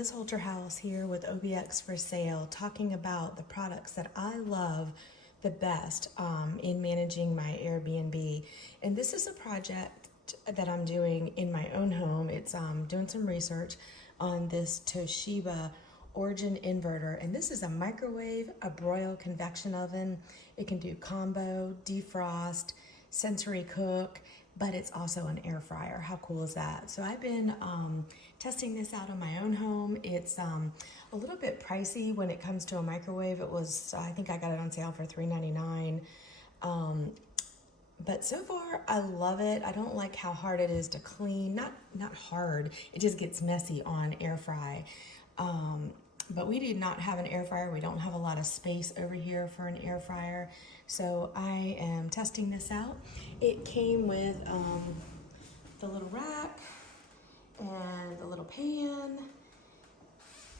Liz Holterhouse here with OBX for Sale, talking about the products that I love the best in managing my Airbnb. And this is a project that I'm doing in my own home. It's doing some research on this Toshiba Origin inverter, and this is a microwave, a broil convection oven. It can do combo, defrost, sensory cook, but it's also an air fryer. How cool is that? So I've been testing this out on my own home. It's a little bit pricey when it comes to a microwave. It was, I think I got it on sale for $3.99. But so far, I love it. I don't like how hard it is to clean. Not hard, it just gets messy on air fry. But we did not have an air fryer. We don't have a lot of space over here for an air fryer. So I am testing this out. It came with the little rack and the little pan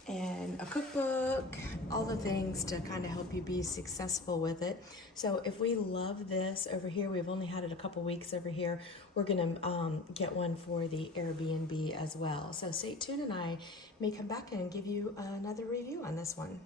and a cookbook, all the things to kind of help you be successful with it. So if we love this over here, we've only had it a couple weeks over here, we're gonna get one for the Airbnb as well. So stay tuned, and I may come back and give you another review on this one.